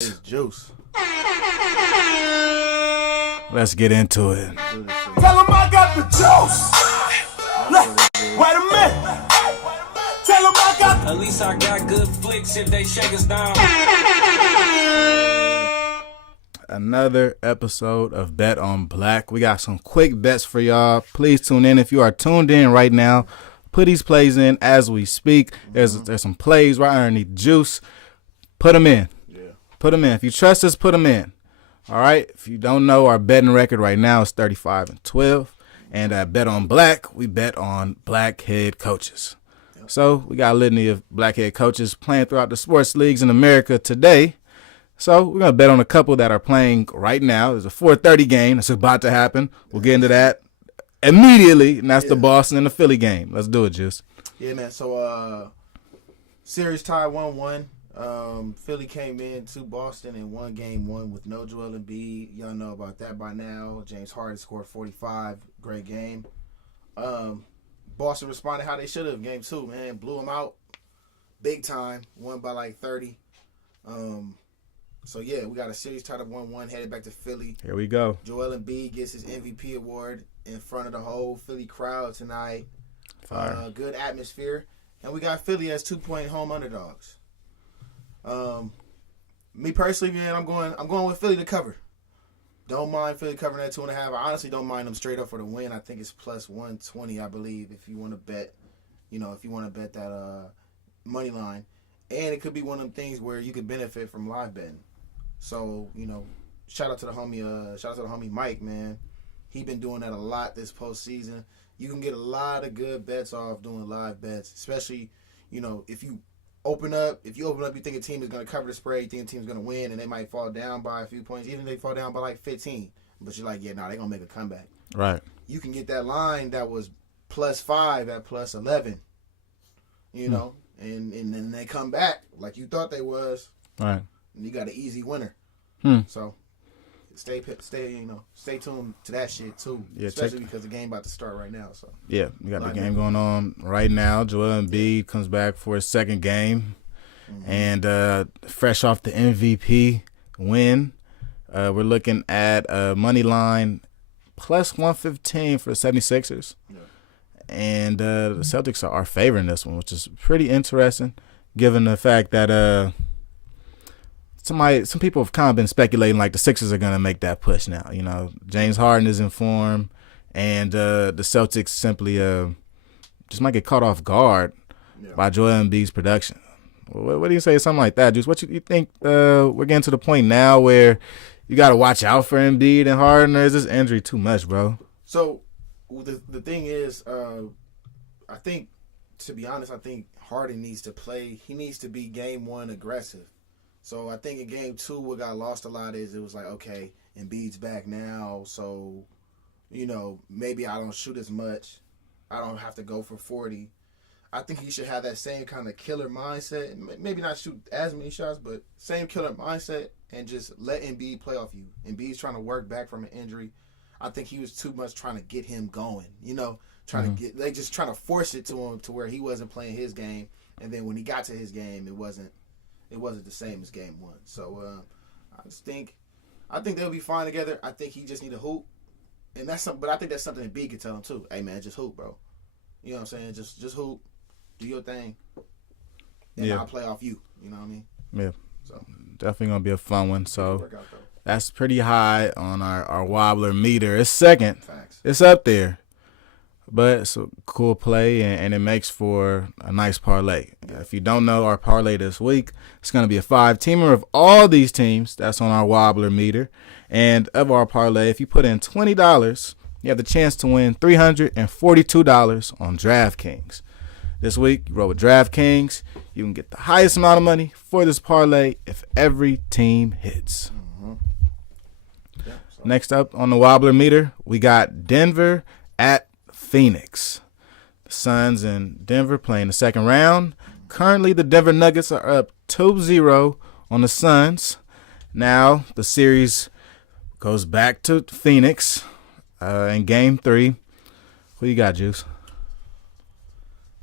It's juice. Let's get into it. Tell him I got the juice. Wait a minute. Tell him I got. At least I got good flicks if they shake us down. Another episode of Bet on Black. We got some quick bets for y'all. Please tune in. If you are tuned in right now, put these plays in as we speak. There's some plays right underneath juice. Put them in. Put them in. If you trust us, put them in. All right. If you don't know, our betting record right now is 35-12. And at Bet on Black, we bet on black head coaches. So we got a litany of black head coaches playing throughout the sports leagues in America today. So we're going to bet on a couple that are playing right now. There's a 4:30 game that's about to happen. We'll get into that immediately, and that's the Boston and the Philly game. Let's do it, Juice. Yeah, man. So series tie 1-1. Philly came in to Boston and won game one with no Joel Embiid. Y'all know about that by now. James Harden scored 45. Great game. Boston responded how they should have. Game two, man. Blew them out big time. Won by like 30. So, yeah, we got a series tied up 1-1, headed back to Philly. Here we go. Joel Embiid gets his MVP award in front of the whole Philly crowd tonight. Fire. Good atmosphere. And we got Philly as 2-point home underdogs. Me personally, man, I'm going with Philly to cover. Don't mind Philly covering that 2.5. I honestly don't mind them straight up for the win. I think it's plus 120, I believe, if you want to bet, that money line. And it could be one of them things where you could benefit from live betting. So, shout out to the homie Mike, man. He been doing that a lot this postseason. You can get a lot of good bets off doing live bets, especially, if you open up, you think a team is going to cover the spread, you think a team is going to win, and they might fall down by a few points, even if they fall down by like 15. But you're like, they're going to make a comeback. Right. You can get that line that was plus 5 at plus 11, and then they come back like you thought they was. Right. And you got an easy winner. So stay tuned to that shit too. Yeah, especially because the game about to start right now. So yeah, we got the game going on right now. Joel Embiid comes back for his second game, and fresh off the MVP win, we're looking at money line plus 115 for the 76ers. Yeah. And the Celtics are favoring this one, which is pretty interesting, given the fact that some people have kind of been speculating like the Sixers are going to make that push now. James Harden is in form, and the Celtics simply just might get caught off guard by Joel Embiid's production. What do you say to something like that, Juice? What you think we're getting to the point now where you got to watch out for Embiid and Harden, or is this injury too much, bro? So the thing is, I think, to be honest, I think Harden needs to play. He needs to be game one aggressive. So I think in game two, what got lost a lot is it was like, okay, Embiid's back now, so, maybe I don't shoot as much. I don't have to go for 40. I think he should have that same kind of killer mindset. Maybe not shoot as many shots, but same killer mindset and just let Embiid play off you. Embiid's trying to work back from an injury. I think he was too much trying to get him going, trying to force it to him to where he wasn't playing his game. And then when he got to his game, it wasn't the same as game one. So I think they'll be fine together. I think he just need a hoop, and but I think that's something that B can tell him too. Hey man, just hoop, bro. You know what I'm saying? Just hoop, do your thing, and I'll play off you. You know what I mean? Yeah. So definitely gonna be a fun one. So that's pretty high on our wobbler meter. It's second. Facts. It's up there. But it's a cool play, and it makes for a nice parlay. If you don't know our parlay this week, it's going to be a 5-teamer of all these teams. That's on our wobbler meter. And of our parlay, if you put in $20, you have the chance to win $342 on DraftKings. This week, you roll with DraftKings. You can get the highest amount of money for this parlay if every team hits. Next up on the wobbler meter, we got Denver at Phoenix. The Suns and Denver playing the second round. Currently, the Denver Nuggets are up 2-0 on the Suns. Now, the series goes back to Phoenix in Game 3. Who you got, Juice?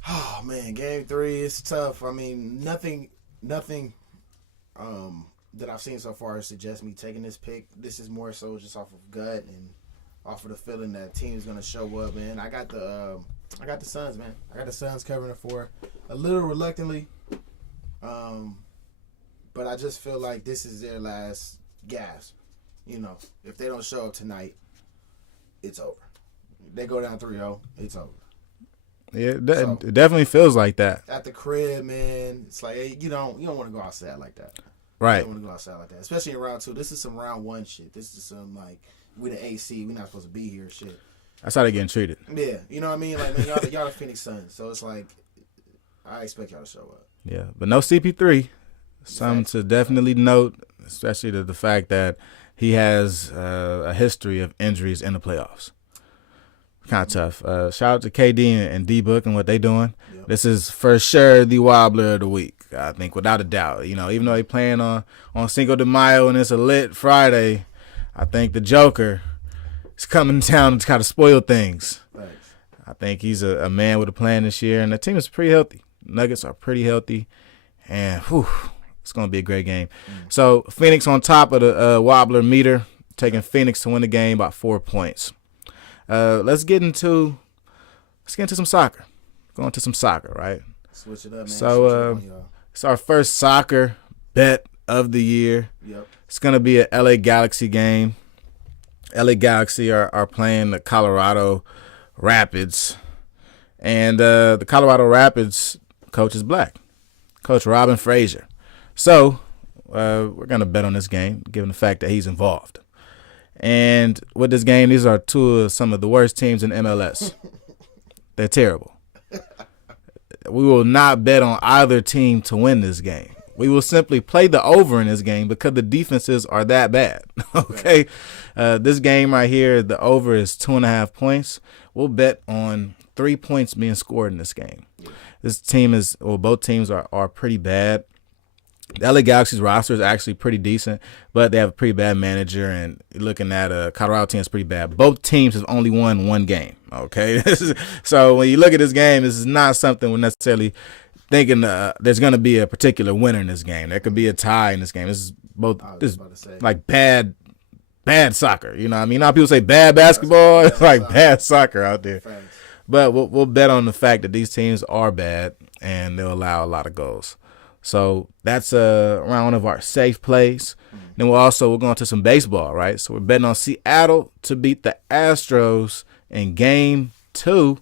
Oh, man, Game 3 is tough. I mean, nothing that I've seen so far suggest me taking this pick. This is more so just off of gut and off of the feeling that team is gonna show up, man. I got the Suns, man. I got the Suns covering the 4, a little reluctantly, but I just feel like this is their last gasp. You know, if they don't show up tonight, it's over. They go down 3-0, it's over. Yeah, it definitely feels like that. At the crib, man, it's like, hey, you don't want to go outside like that. Right. You don't want to go outside like that, especially in round 2. This is some round 1 shit. This is some like we the AC, we not supposed to be here shit. That's how they getting treated. Yeah, you know what I mean. Like, man, y'all the Phoenix Suns, so it's like I expect y'all to show up. Yeah, but no CP3. Something to definitely note, especially the fact that he has a history of injuries in the playoffs. Kind of tough. Shout out to KD and D-Book and what they doing. Yep. This is for sure the wobbler of the week, I think, without a doubt. You know, even though they playing on Cinco de Mayo and it's a lit Friday, I think the Joker is coming down to kind of spoil things. Thanks. I think he's a man with a plan this year, and the team is pretty healthy. Nuggets are pretty healthy, and it's going to be a great game. So Phoenix on top of the wobbler meter, taking Phoenix to win the game by 4 points. Let's get into some soccer. Going to some soccer, right? Switch it up, man. So it's our first soccer bet of the year. Yep. It's gonna be an LA Galaxy game. LA Galaxy are playing the Colorado Rapids, and the Colorado Rapids coach is black, Coach Robin Frazier. So we're gonna bet on this game, given the fact that he's involved. And with this game, these are two of some of the worst teams in MLS. They're terrible. We will not bet on either team to win this game. We will simply play the over in this game because the defenses are that bad. Okay? This game right here, the over is 2.5 points. We'll bet on 3 points being scored in this game. This team both teams are pretty bad. The LA Galaxy's roster is actually pretty decent, but they have a pretty bad manager, and looking at a Colorado team is pretty bad. Both teams have only won one game, okay? So when you look at this game, this is not something we're necessarily thinking there's going to be a particular winner in this game. There could be a tie in this game. This is like bad soccer. You know what I mean? Now people say bad basketball. It's like bad soccer out there. But we'll bet on the fact that these teams are bad, and they'll allow a lot of goals. So that's around one of our safe plays. Then we're going to some baseball, right? So we're betting on Seattle to beat the Astros in Game 2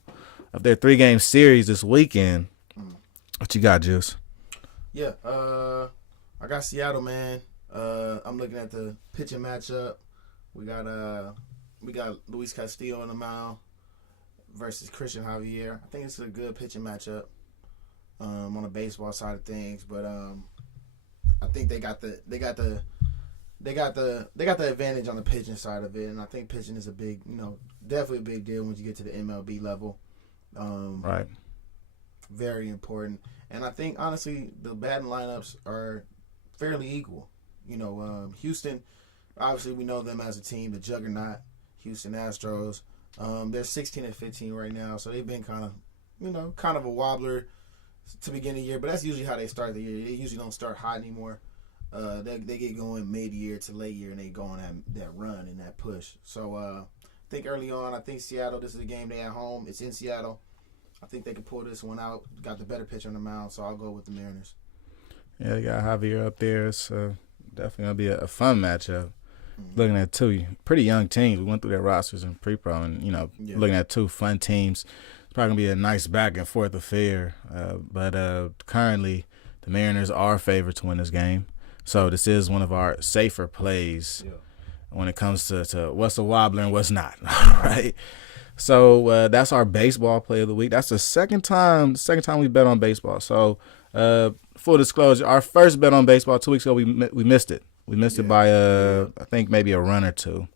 of their 3-game series this weekend. What you got, Juice? Yeah, I got Seattle, man. I'm looking at the pitching matchup. We got Luis Castillo on the mound versus Christian Javier. I think it's a good pitching matchup. On the baseball side of things, but I think they got the advantage on the pitching side of it, and I think pitching is definitely a big deal when you get to the MLB level. Right. Very important, and I think honestly the batting lineups are fairly equal. Houston, obviously we know them as a team, the juggernaut, Houston Astros. They're 16-15 right now, so they've been kind of a wobbler to begin the year, but that's usually how they start the year. They usually don't start hot anymore. They get going mid-year to late year, and they go on that run and that push. So I think early on, I think Seattle, this is a game they at home. It's in Seattle. I think they can pull this one out. Got the better pitcher on the mound, so I'll go with the Mariners. Yeah, they got Javier up there. It's definitely going to be a fun matchup. Looking at two pretty young teams. We went through their rosters in pre-pro, and, looking at two fun teams. Probably going to be a nice back-and-forth affair. But currently, the Mariners are favored to win this game. So this is one of our safer plays when it comes to what's a wobbler and what's not. Right? So that's our baseball play of the week. That's the second time we bet on baseball. So full disclosure, our first bet on baseball 2 weeks ago, we missed it. We missed it by, I think, maybe a run or two.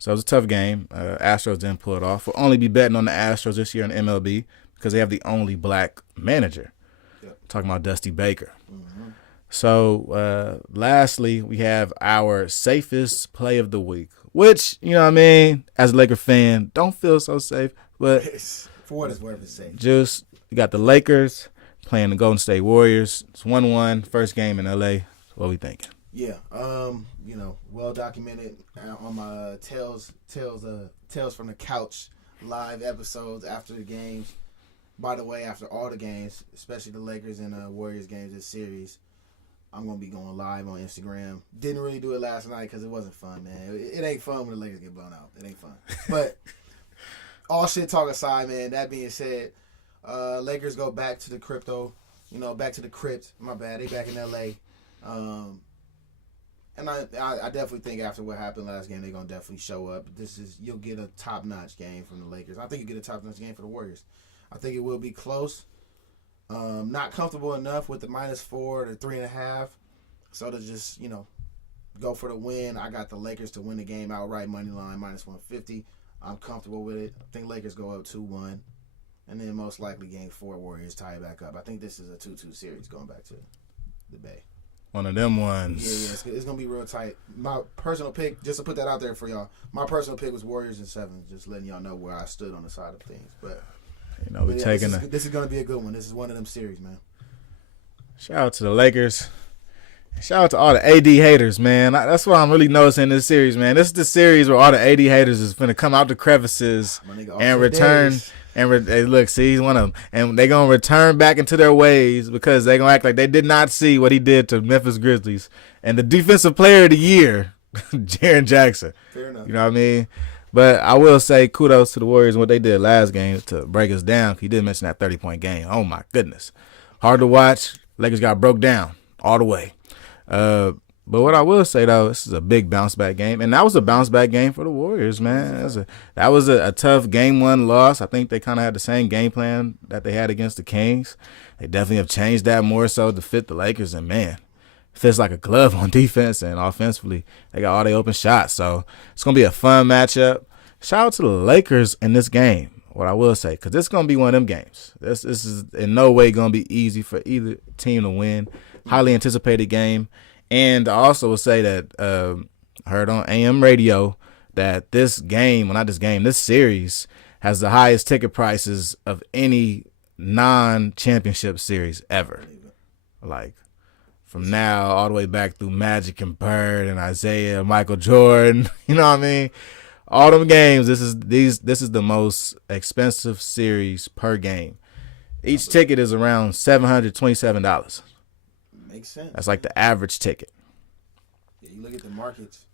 So it was a tough game. Astros didn't pull it off. We'll only be betting on the Astros this year in MLB because they have the only black manager. Talking about Dusty Baker. Mm-hmm. So lastly, we have our safest play of the week, which, as a Laker fan, don't feel so safe. But for what it's worth, it's safe. Just, you got the Lakers playing the Golden State Warriors. It's 1-1, first game in L.A. What we thinking? Yeah, well documented on my Tales from the Couch live episodes after the games. By the way, after all the games, especially the Lakers and Warriors games this series, I'm gonna be going live on Instagram. Didn't really do it last night because it wasn't fun, man. It ain't fun when the Lakers get blown out. It ain't fun. But all shit talk aside, man. That being said, Lakers go back to the crypto. Back to the crypt. My bad. They back in LA. And I definitely think after what happened last game, they're gonna definitely show up. You'll get a top notch game from the Lakers. I think you get a top notch game for the Warriors. I think it will be close. Not comfortable enough with the -4 to 3.5. So to just go for the win. I got the Lakers to win the game outright, money line -150. I'm comfortable with it. I think Lakers go up 2-1, and then most likely game 4 Warriors tie it back up. I think this is a 2-2 series going back to the Bay. One of them ones. Yeah, it's gonna be real tight. My personal pick, just to put that out there for y'all, my personal pick was Warriors in 7. Just letting y'all know where I stood on the side of things. But this is gonna be a good one. This is one of them series, man. Shout out to the Lakers. Shout out to all the AD haters, man. That's what I'm really noticing in this series, man. This is the series where all the AD haters is finna come out the crevices and return. Hey, look, see, he's one of them. And they're going to return back into their ways because they're going to act like they did not see what he did to Memphis Grizzlies. And the defensive player of the year, Jaren Jackson. Fair enough. You know what I mean? But I will say kudos to the Warriors and what they did last game to break us down. He did mention that 30-point game. Oh, my goodness. Hard to watch. Lakers got broke down all the way. But what I will say, though, this is a big bounce-back game. And that was a bounce-back game for the Warriors, man. That was a tough Game 1 loss. I think they kind of had the same game plan that they had against the Kings. They definitely have changed that more so to fit the Lakers. And, man, it fits like a glove on defense and offensively. They got all the open shots. So it's going to be a fun matchup. Shout out to the Lakers in this game, what I will say, because it's going to be one of them games. This is in no way going to be easy for either team to win. Highly anticipated game. And I also will say that I heard on AM radio that this series has the highest ticket prices of any non-championship series ever. Like, from now all the way back through Magic and Bird and Isaiah, Michael Jordan, you know what I mean? All them games, this is the most expensive series per game. Each ticket is around $727. Makes sense. That's like the average ticket. Yeah, you look at the markets.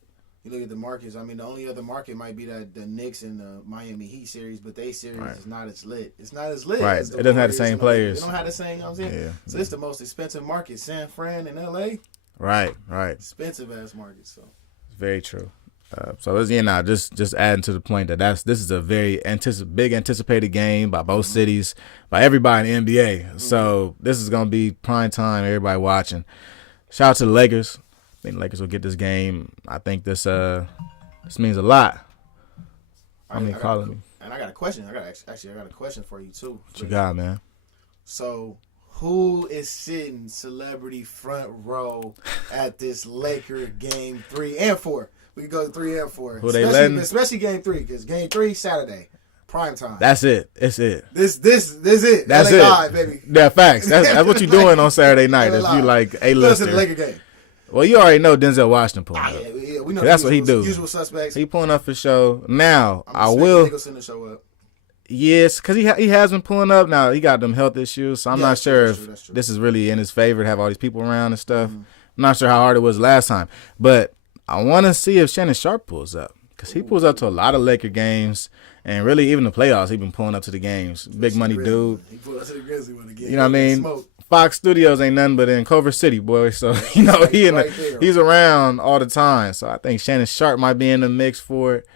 I mean, the only other market might be the Knicks and the Miami Heat series, but they series is not as lit. It's not as lit. Right. As the it doesn't have the Warriors same players. They don't have the same. You know what I'm saying? Yeah. So it's the most expensive market. San Fran and LA. Right. Expensive ass market. So. Very true. So it's just adding to the point that this is a very big anticipated game by both cities, by everybody in the NBA. So this is gonna be prime time. Everybody watching. Shout out to the Lakers. I think the Lakers will get this game. I think this means a lot. Calling me. And I got a question. I got a question for you too. What you got, man? So, who is sitting celebrity front row at this Laker game 3 and 4? We can go to 3 and 4. Who they letting? Especially game 3, because game 3 Saturday, prime time. That's it. It's it. This it. That's LA it. Live, baby. Yeah, facts. That's what you're doing on Saturday night if you like A-lister. Listen to the Laker game. Well, you already know Denzel Washington pulling up. Yeah, we know that's what he do. Usual suspects. He pulling up for show. Now, I will. Nicholson to show up. Yes, because he has been pulling up. Now, he got them health issues, so I'm not sure if this is really in his favor to have all these people around and stuff. I'm not sure how hard it was last time. But I want to see if Shannon Sharp pulls up, because he pulls up to a lot of Laker games, and really even the playoffs, he been pulling up to the games. Big money dude. He pulled up to the Grizzly one again. You know what I mean? Fox Studios ain't nothing but in Culver City, boy. So, he's around all the time. So, I think Shannon Sharp might be in the mix for it.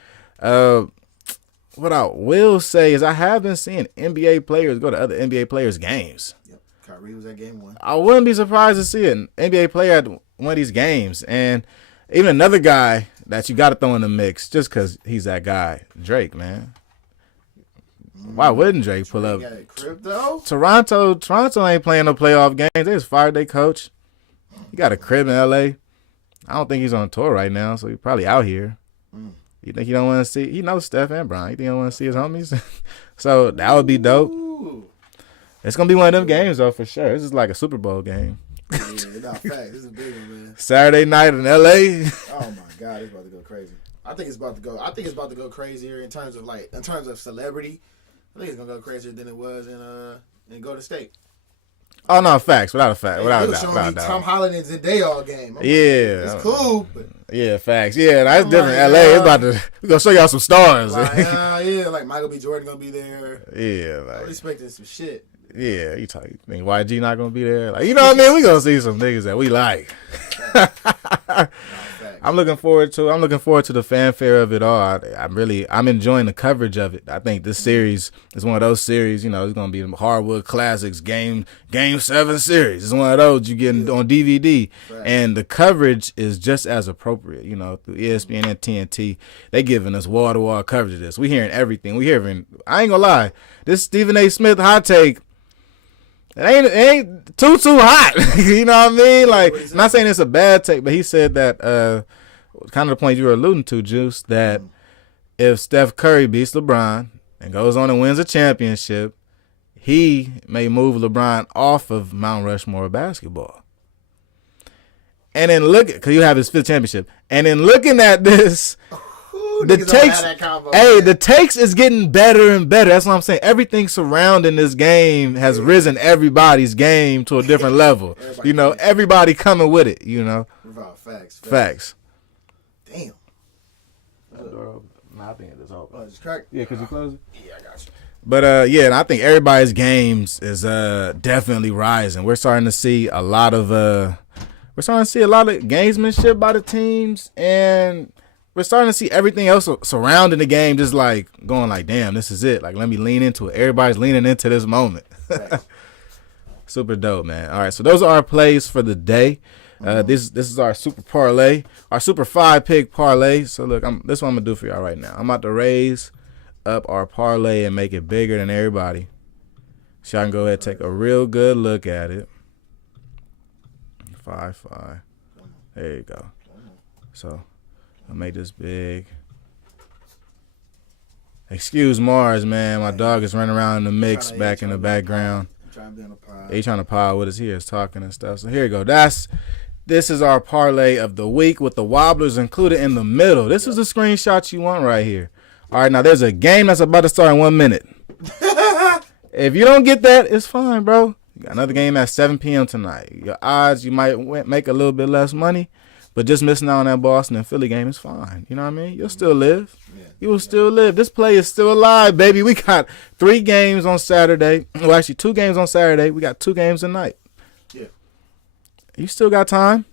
What I will say is I have been seeing NBA players go to other NBA players' games. Yep. Kyrie was at game 1. I wouldn't be surprised to see an NBA player at one of these games. And even another guy that you got to throw in the mix just because he's that guy, Drake, man. Why wouldn't Drake pull up? Crypto? Toronto ain't playing no playoff games. They just fired their coach. He got a crib in L.A. I don't think he's on tour right now, so he's probably out here. You think he don't want to see? He knows Steph and Brian. You think he don't want to see his homies? So that would be dope. It's gonna be one of them games though, for sure. This is like a Super Bowl game. Yeah, nah, facts. This is a big one, man. Saturday night in L.A. Oh my God, it's about to go crazy. I think it's about to go crazier in terms of celebrity. I think it's gonna go crazier than it was in Golden State. Oh no, facts. Without a fact. They Without a was doubt. showing Without a me doubt. Tom Holland and Zendaya game. I'm like, Yeah. it's cool, but Yeah, facts. Yeah, that's I'm different. like, LA is about to. We gonna show y'all some stars. like Michael B. Jordan gonna be there. Yeah, I'm like expecting some shit. yeah. You think YG not gonna be there? Like, you know what I mean? We gonna see some niggas that we like. I'm looking forward to the fanfare of it all. I'm enjoying the coverage of it. I think this series is one of those series, you know, it's gonna be hardwood classics, game 7 series. It's one of those you get on DVD. Right. And the coverage is just as appropriate, you know, through ESPN and TNT. They giving us wall to wall coverage of this. We hearing everything. I ain't gonna lie, this Stephen A. Smith hot take. It ain't too hot. You know what I mean? Like, I'm not saying it's a bad take, but he said that kind of the point you were alluding to, Juice, that if Steph Curry beats LeBron and goes on and wins a championship, he may move LeBron off of Mount Rushmore of basketball. And then because you have his 5th championship. And then looking at this, the takes is getting better and better. That's what I'm saying. Everything surrounding this game has risen everybody's game to a different level. You know, everybody coming with it, you know. Facts. Damn. I think it is open. Oh, just crack. Yeah, because you close it? Yeah, I got you. But, yeah, and I think everybody's games is definitely rising. We're starting to see a lot of gamesmanship by the teams, and we're starting to see everything else surrounding the game just like going like, damn, this is it. Like, let me lean into it. Everybody's leaning into this moment. Super dope, man. All right, so those are our plays for the day. This is our super parlay, our super 5-pick parlay. So look, this is what I'm gonna do for y'all right now. I'm about to raise up our parlay and make it bigger than everybody, so y'all can go ahead and take a real good look at it. 5-5. There you go. So I'll make this big. Excuse Mars, man. My dog is running around in the mix back in the background. He trying to pod with us here, is talking and stuff. So here you go. This is our parlay of the week with the wobblers included in the middle. This is the screenshot you want right here. All right, now there's a game that's about to start in 1 minute. If you don't get that, it's fine, bro. You got another game at 7 p.m. tonight. Your odds, you might make a little bit less money, but just missing out on that Boston and Philly game is fine. You know what I mean? You'll still live. You will still live. This play is still alive, baby. We got 3 games on Saturday. Well, actually, 2 games on Saturday. We got 2 games tonight. Yeah. You still got time.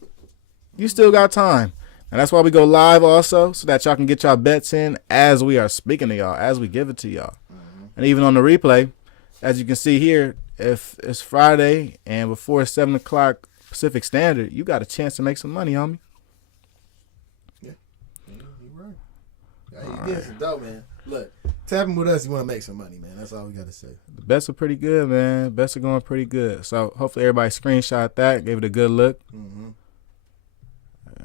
And that's why we go live also, so that y'all can get y'all bets in as we are speaking to y'all, as we give it to y'all. And even on the replay, as you can see here, if it's Friday and before 7 o'clock Pacific Standard, you got a chance to make some money, homie. Yeah, you're right. Yeah, this is dope, man. Look, tapping with us, you want to make some money, man. That's all we got to say. The bets are pretty good, man. Bets are going pretty good. So hopefully everybody screenshot that, gave it a good look. Mm-hmm.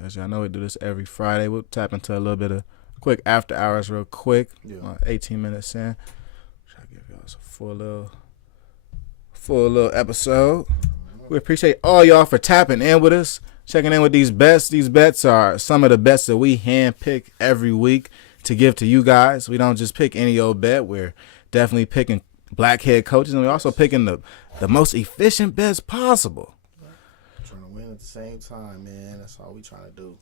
As y'all know, we do this every Friday. We'll tap into a little bit of quick after hours real quick. Yeah. 18 minutes in. Try to give y'all a full little episode. We appreciate all y'all for tapping in with us, checking in with these bets. These bets are some of the bets that we handpick every week to give to you guys. We don't just pick any old bet. We're definitely picking black head coaches, and we're also picking the most efficient bets possible. Trying to win at the same time, man. That's all we trying to do.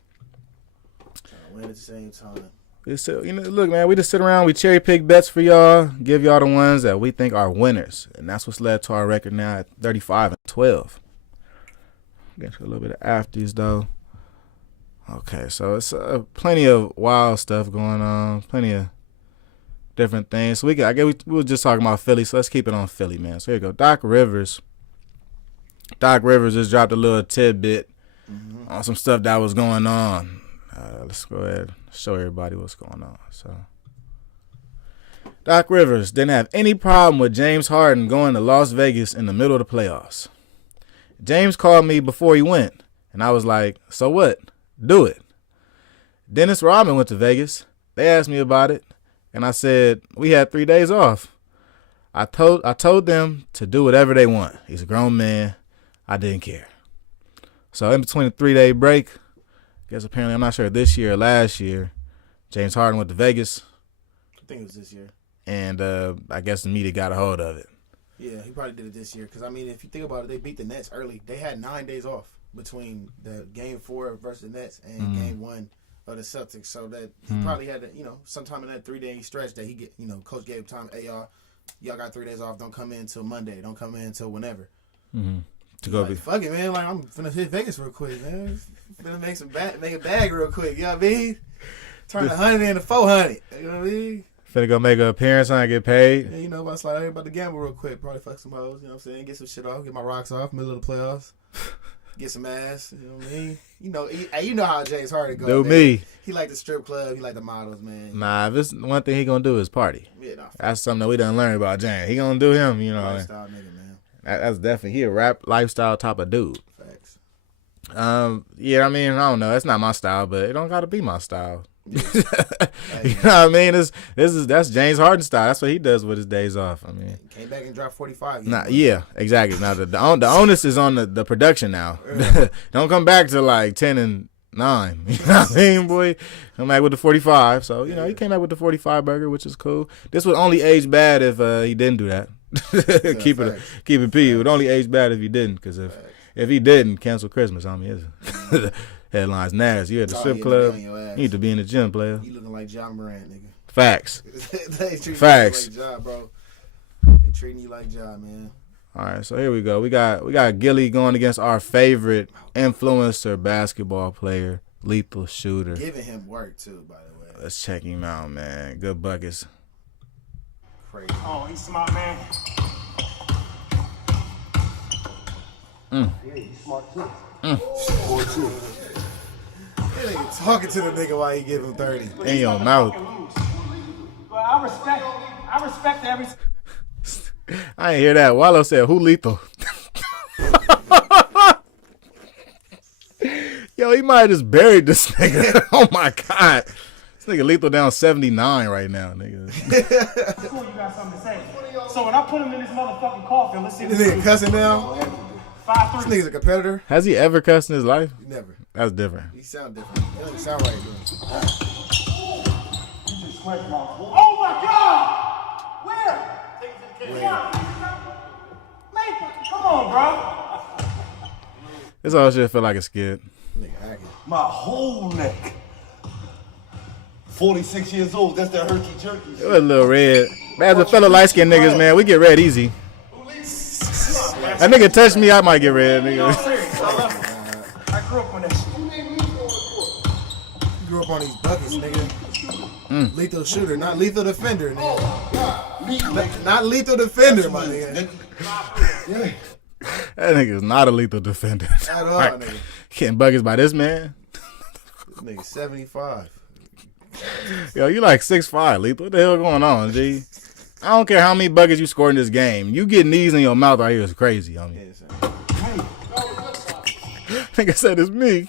Trying to win at the same time. Look, man, we just sit around, we cherry pick bets for y'all, give y'all the ones that we think are winners, and that's what's led to our record now at 35-12. Get to a little bit of afters though. Okay, so it's plenty of wild stuff going on, plenty of different things. So we were just talking about Philly, so let's keep it on Philly, man. So here you go. Doc Rivers just dropped a little tidbit on some stuff that was going on. Let's go ahead and show everybody what's going on. So, Doc Rivers didn't have any problem with James Harden going to Las Vegas in the middle of the playoffs. James called me before he went, and I was like, so what? Do it. Dennis Rodman went to Vegas. They asked me about it, and I said, we had 3 days off. I told them to do whatever they want. He's a grown man. I didn't care. So in between the 3-day break, I guess apparently I'm not sure this year or last year, James Harden went to Vegas. I think it was this year. And I guess the media got a hold of it. Yeah, he probably did it this year. Because, I mean, if you think about it, they beat the Nets early. They had 9 days off between the Game 4 versus the Nets and Game 1 of the Celtics. So that he probably had to, sometime in that 3-day stretch that Coach gave him time. Hey, y'all got 3 days off. Don't come in until Monday. Don't come in until whenever. Mm-hmm. To go fuck it, man. Like, I'm finna hit Vegas real quick, man. Finna make a bag real quick. You know what I mean? Turn 100 into 400. You know what I mean? Finna go make an appearance and get paid. Yeah, about to gamble real quick. Probably fuck some hoes. You know what I'm saying? Get some shit off. Get my rocks off. Middle of the playoffs. Get some ass. You know what I mean? You know how James Harden goes. Do man. me. He like the strip club. He like the models, man. Nah, this one thing he gonna do is party. Yeah, nah. That's something that we done learned about James. He gonna do him, Lifestyle nigga, man. That's definitely he a rap lifestyle type of dude. Facts. Yeah, I mean, I don't know. It's not my style, but it don't gotta be my style. You know what I mean? That's James Harden style. That's what he does with his days off. I mean, came back and dropped 45. Yeah, exactly. Now the onus is on the production now. Don't come back to like 10 and 9. You know what I mean, boy? Come back with the 45. So he came back with the 45 burger, which is cool. This would only age bad if he didn't do that. Keep it P. It would only age bad if he didn't, because if he didn't, cancel Christmas. I mean, it's headlines nasty. You at the strip club. You need to be in the gym, player. You looking like John Morant, nigga. Facts. Facts. You like Ja, bro. They treating you like Ja, man. All right, so here we go. We got Gilly going against our favorite influencer basketball player, Lethal Shooter. Giving him work too, by the way. Let's check him out, man. Good buckets. Crazy. Oh, he's smart, man. Yeah, he's smart too. Boy, too. He ain't talking to the nigga while he give him 30. In your mouth. But I respect every. I ain't hear that. Wallow said, who lethal? Yo, he might have just buried this nigga. Oh, my God. This nigga lethal down 79 right now, nigga. Cool, you got something to say. So when I put him in this motherfucking coffin, let's see This nigga cussing now. 5'3". This nigga's a competitor. Has he ever cussed in his life? Never. That's different. He sound different. He doesn't sound right, dude. You just scratched my foot. Oh my God! Where? Take it to the camera. Man, come on, bro. This all shit feel like a skit. Nigga hacking. My whole neck. 46 years old. That's that herky jerky. It was a little red. Man, as a fellow light-skinned niggas, man, we get red easy. That nigga touched me, I might get red, No, nigga. I'm serious. I love him. I grew up on that shit. You grew up on these buckets, nigga. Lethal shooter, not lethal defender, nigga. Not lethal defender, my nigga. That nigga's not a lethal defender. At all, nigga. Getting buckets by this man. This nigga 75. Yo, you like 6'5", lethal. What the hell going on, G? I don't care how many buckets you score in this game. You getting these in your mouth right here is crazy, homie. Yeah, son. Nigga said it's me.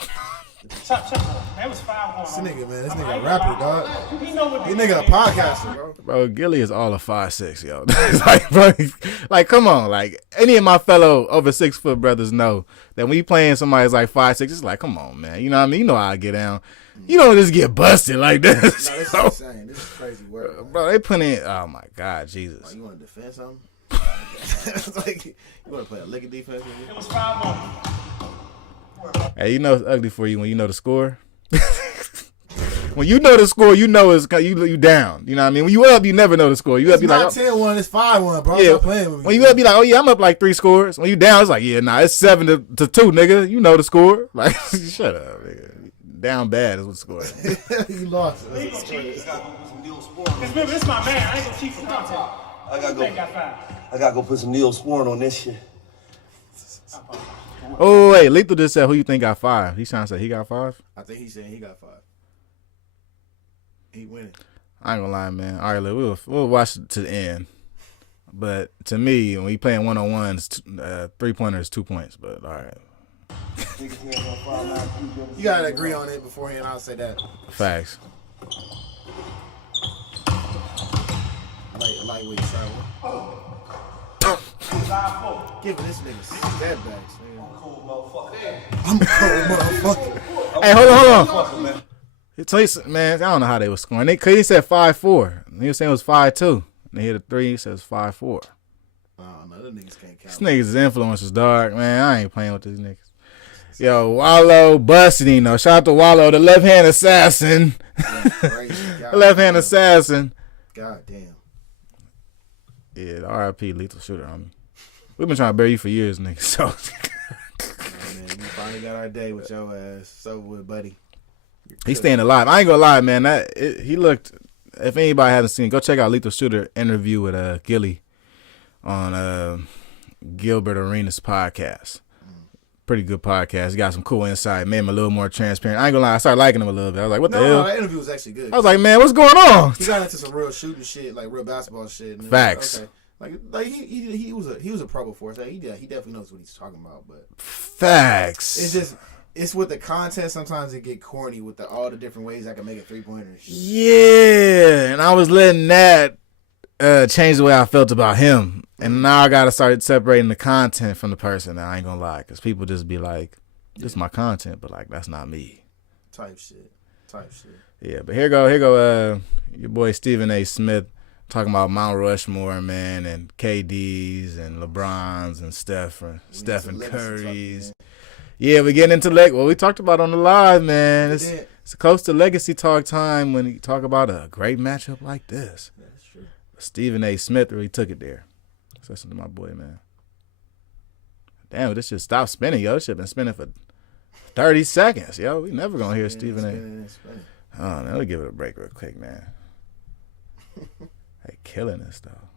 Chop. That was 5-1. This nigga, man. This nigga a rapper, dog. He know what This nigga a podcaster, bro. Bro, Gilly is all of 5'6", yo. It's like, bro, like, come on. Like, any of my fellow over 6 foot brothers know that when you playing somebody's like 5'6", it's like, come on, man. You know what I mean? You know how I get down. You don't just get busted like this. No, this is insane. This is crazy work. Bro, they put in, oh my God, Jesus. Oh, you want to defend something? Like, you want to play a lick defense? It was 5-1. Hey, you know it's ugly for you when you know the score. When you know the score, you know it's you down. You know what I mean? When you up, you never know the score. You up, It's be not like, 10-1, it's 5-1, bro. yeah. Stop playing with me. When you up, be like, oh yeah, I'm up like 3 scores. When you down, it's like, yeah, nah, it's 7-2, nigga. You know the score. Like, shut up, nigga. Down bad is what the score is. You lost. He gonna cheat. Cause remember, this my man. I ain't gonna cheat for content. I gotta Got go. 5. I gotta go put some Neosporin on this shit. Oh wait, Lethal just said who you think got 5. He's trying to say he got 5. I think he's saying he got 5. He winning. I ain't gonna lie, man. All right, look, we'll watch it to the end. But to me, when we playing 1-on-1s, 3-pointer is 2 points. But all right, You gotta agree on it beforehand. I'll say that. facts. Lightweight, sorry. 5-4. Giving this nigga step backs, man. Cool motherfucker. I'm a cold motherfucker. Hey, hold on. Motherfucker, man. Man, I don't know how they was scoring. Cause he said 5-4. He was saying it was 5-2. And they hit a 3. He says 5-4. Oh, no, them niggas can't count. These niggas' influences, dog. Man, I ain't playing with these niggas. Yo, Wallow busting, though. Shout out to Wallow, the left-hand assassin. Crazy. The left-hand assassin. God damn. Yeah, the RIP lethal shooter, homie. We've been trying to bury you for years, nigga. So, Oh, man, we finally got our day with your ass. So with buddy. he's staying alive. I ain't gonna lie, man. He looked. If anybody hasn't seen, go check out Lethal Shooter interview with Gilly on Gilbert Arenas podcast. Pretty good podcast. He got some cool insight. Made him a little more transparent. I ain't gonna lie. I started liking him a little bit. I was like, what the hell? That interview was actually good. I was like, man, what's going on? He got into some real shooting shit, like real basketball shit. And Facts. Like he was a pro before, so he definitely knows what he's talking about. But Facts. it's with the content. Sometimes it get corny with all the different ways I can make a 3-pointer and shit. Yeah, and I was letting that change the way I felt about him. And now I gotta start separating the content from the person. Now I ain't gonna lie, because people just be like, "This is my content," but like that's not me. Type shit. Yeah, but here go, your boy Stephen A. Smith talking about Mount Rushmore, man, and KD's and LeBron's and Stephen Curry's. Yeah, we getting into what we talked about on the live, man. It's close to legacy talk time when you talk about a great matchup like this. That's true. Stephen A. Smith really took it there. Let's listen to my boy, man. Damn, this shit stopped spinning, yo. This shit been spinning for 30 seconds, yo. We never gonna hear Stephen A. Oh, man, let me give it a break real quick, man. They killing this, though.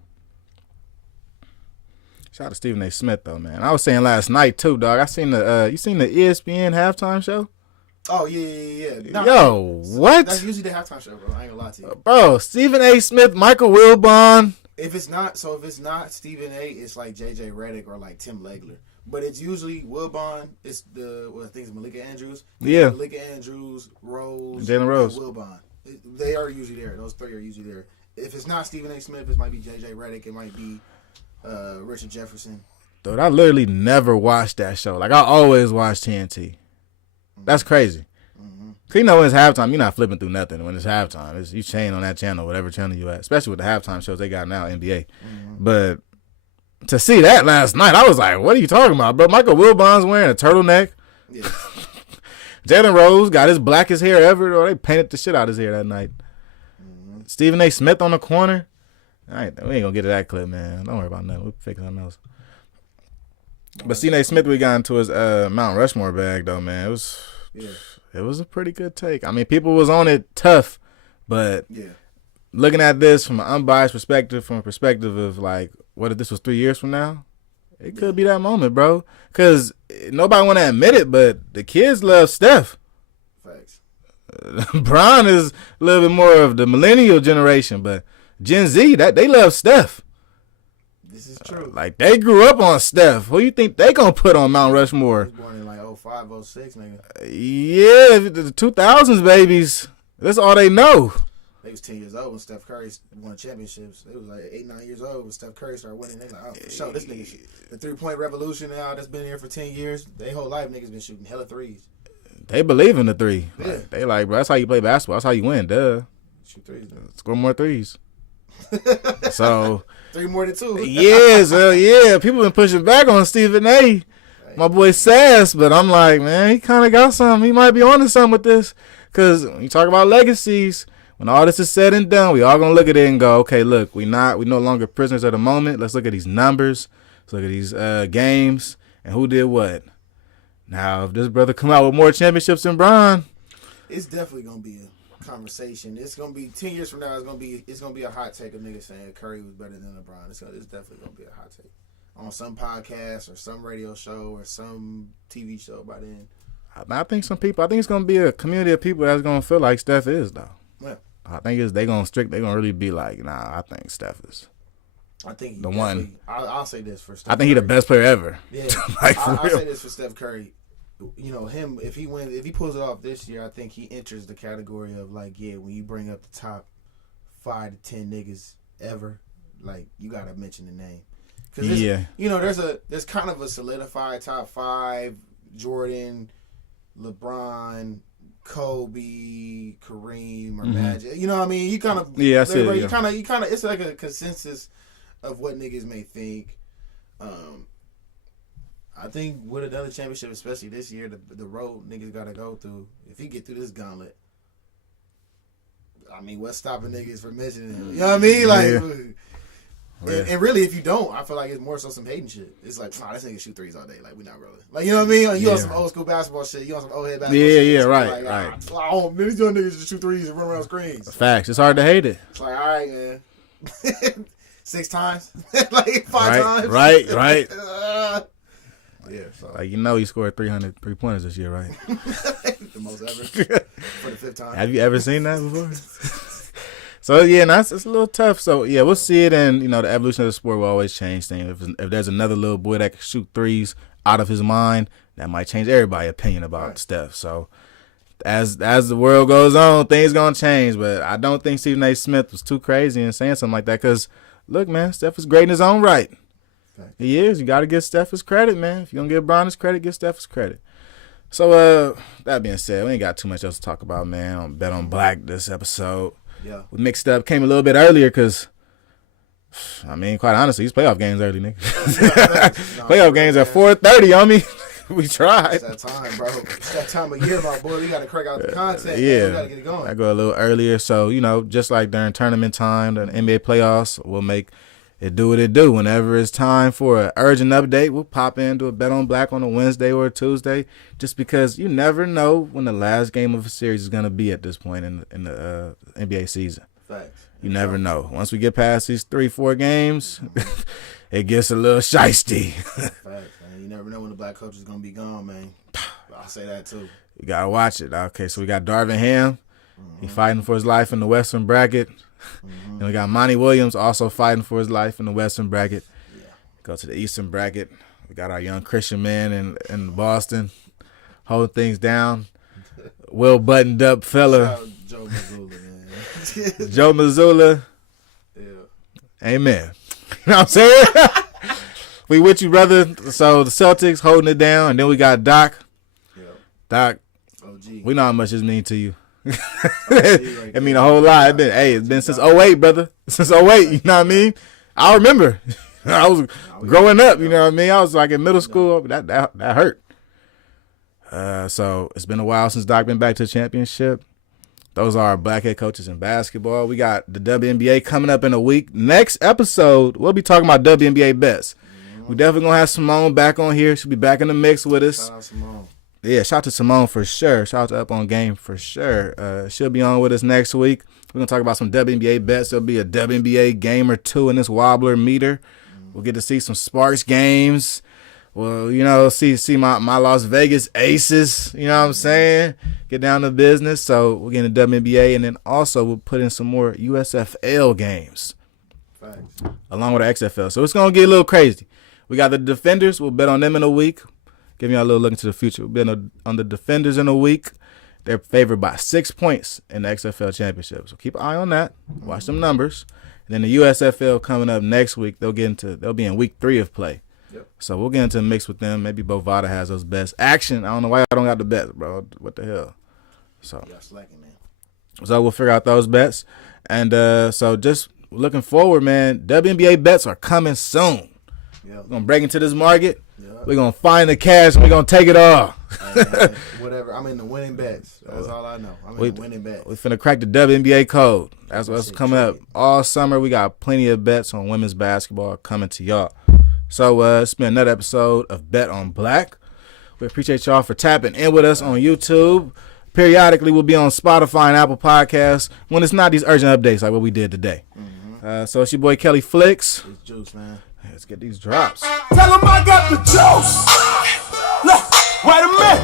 Shout out to Stephen A. Smith, though, man. I was saying last night, too, dog. I seen you seen the ESPN halftime show? Oh, yeah. No, Yo, what? That's usually the halftime show, bro. I ain't gonna lie to you. Bro, Stephen A. Smith, Michael Wilbon. If it's not Stephen A., it's like J.J. Redick or like Tim Legler. But it's usually Wilbon. It's I think it's Malika Andrews. Yeah. Malika Andrews, Rose, Jalen Rose. and Wilbon. They are usually there. Those three are usually there. If it's not Stephen A. Smith, it might be J.J. Redick. It might be Richard Jefferson. Dude, I literally never watched that show. Like, I always watch TNT. That's crazy. Cause you know when it's halftime, you're not flipping through nothing. When it's halftime, you chain on that channel, whatever channel you at. Especially with the halftime shows they got now, NBA. But to see that last night, I was like, "What are you talking about, bro?" Michael Wilbon's wearing a turtleneck. Yeah. Jalen Rose got his blackest hair ever. Or they painted the shit out of his hair that night. Stephen A. Smith on the corner. We ain't gonna get to that clip, man. Don't worry about nothing. We'll fix something else. But Stephen A. Smith, we got into his Mount Rushmore bag though, man. It was a pretty good take. I mean, people was on it tough, but looking at this from an unbiased perspective, from a perspective of like, what if this was 3 years from now? It could be that moment, bro. Because nobody want to admit it, but the kids love Steph. Facts. Bron is a little bit more of the millennial generation, but Gen Z, they love Steph. This is true. Like, they grew up on Steph. Who you think they gonna put on Mount Rushmore? He was born in like 05, 06, nigga. Yeah, the 2000s babies. That's all they know. They was 10 years old when Steph Curry won championships. They was like 8, 9 years old when Steph Curry started winning. They like, oh, for sure, this nigga, the 3-point revolution now that's been here for 10 years, they whole life niggas been shooting hella threes. They believe in the three. Yeah. Like, they like, bro, that's how you play basketball. That's how you win, duh. Shoot threes, man. Score more threes. So 3 more than 2. yeah. People been pushing back on Stephen A. My boy Sass, but I'm like, man, he kind of got something. He might be onto something with this. Because when you talk about legacies, when all this is said and done, we all gonna look at it and go, okay, look, we no longer prisoners of the moment. Let's look at these numbers. Let's look at these games and who did what. Now, if this brother come out with more championships than Bron, it's definitely gonna be a conversation. It's gonna be 10 years from now. It's gonna be a hot take of niggas saying Curry was better than LeBron. It's definitely gonna be a hot take on some podcast or some radio show or some TV show by then. I think it's gonna be a community of people that's gonna feel like Steph is though. Yeah. I think they gonna really be like, nah, I think Steph is. I think the one. I'll say this for Steph. I think he the best player ever. Yeah, like, I'll say this for Steph Curry. You know him. If he pulls it off this year, I think he enters the category of like, yeah, when you bring up the top 5 to 10 niggas ever, like you gotta mention the name. Cause there's kind of a solidified top 5: Jordan, LeBron, Kobe, Kareem, or Magic. You know what I mean? You kind of I see it, you kind of it's like a consensus of what niggas may think. I think with another championship, especially this year, the road niggas got to go through. If he get through this gauntlet, I mean, what's stopping niggas from mentioning him? You know what I mean? Like, and really, if you don't, I feel like it's more so some hating shit. It's like, nah, this nigga shoot threes all day. Like, we not really. Like, you know what I mean? You on some old school basketball shit. You on some old head basketball shit. Yeah, So right, like, right. Oh, man, these young niggas just shoot threes and run around screens. Facts. It's hard to hate it. It's like, all right, man. 6 times? like 5 times? Right. Yeah, so. Like, he scored 300 3-pointers this year, right? The most ever. For the 5th time. Have you ever seen that before? So, it's a little tough. So, we'll see it, and, the evolution of the sport will always change things. If there's another little boy that can shoot threes out of his mind, that might change everybody's opinion about Steph. So, as the world goes on, things going to change. But I don't think Stephen A. Smith was too crazy in saying something like that because, look, man, Steph is great in his own right. He is. You got to give Steph his credit, man. If you're going to give Bron his credit, give Steph his credit. So, that being said, we ain't got too much else to talk about, man. On Bet on Black this episode. Yeah. We mixed up, came a little bit earlier because, I mean, quite honestly, these playoff games early, nigga. Playoff games at 4:30 on me. We tried. It's that time, bro. It's that time of year, my boy. We got to crack out the content. Yeah. Man. We got to get it going. I go a little earlier. So, just like during tournament time, the NBA playoffs, we'll make it do what it do. Whenever it's time for an urgent update, we'll pop into a Bet on Black on a Wednesday or a Tuesday, just because you never know when the last game of a series is going to be at this point in the NBA season. Facts. You never know. Once we get past these 3-4 games, it gets a little shiesty. Facts, man. You never know when the black coach is going to be gone, man. I'll say that, too. You got to watch it. Okay, so we got Darvin Ham. He fighting for his life in the Western bracket. And we got Monty Williams also fighting for his life in the Western bracket. Yeah. Go to the Eastern bracket. We got our young Christian man in Boston holding things down. Well buttoned up fella. Shout out Joe Mazzulla, man. Joe Mazzulla. Yeah. Amen. You know what I'm saying? We with you, brother. So the Celtics holding it down. And then we got Doc. Yeah. Doc, OG. we know how much this means to you. Right I mean, a whole lot. It's been since 08, brother. Since 08, you know what I mean? I remember. I was growing up, you know what I mean? I was like in middle school. That hurt. So it's been a while since Doc been back to the championship. Those are our black head coaches in basketball. We got the WNBA coming up in a week. Next episode, we'll be talking about WNBA bets. We definitely going to have Simone back on here. She'll be back in the mix with us. Shout out Simone. Yeah, shout out to Simone for sure. Shout out to Up on Game for sure. She'll be on with us next week. We're going to talk about some WNBA bets. There'll be a WNBA game or two in this wobbler meter. We'll get to see some Sparks games. Well, see my Las Vegas Aces, you know what I'm saying? Get down to business. So we'll get into WNBA, and then also we'll put in some more USFL games. Facts. Along with our XFL. So it's going to get a little crazy. We got the Defenders. We'll bet on them in a week. Giving you a little look into the future. We'll be on the Defenders in a week. They're favored by 6 points in the XFL championship. So keep an eye on that. Watch them numbers. And then the USFL coming up next week. They'll be in week 3 of play. Yep. So we'll get into a mix with them. Maybe Bovada has those bets. Action. I don't know why I don't got the bets, bro. What the hell? So Y'all slacking, man. So we'll figure out those bets. And so just looking forward, man. WNBA bets are coming soon. Yeah. We're going to break into this market. Yep. We're going to find the cash and we're going to take it all. Man, whatever. I'm in the winning bets. That's all I know. I'm in the winning bets. We're finna crack the WNBA code. That's what's Shit, coming up trade. all summer. We got plenty of bets on women's basketball coming to y'all. So it's been another episode of Bet on Black. We appreciate y'all for tapping in with us on YouTube. Periodically, we'll be on Spotify and Apple Podcasts when it's not these urgent updates like what we did today. So it's your boy Kelly Flicks. It's juice, man. Let's get these drops. Tell him I got the juice. Look, wait a minute.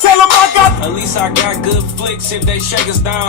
Tell him I got At least I got good flicks if they shake us down.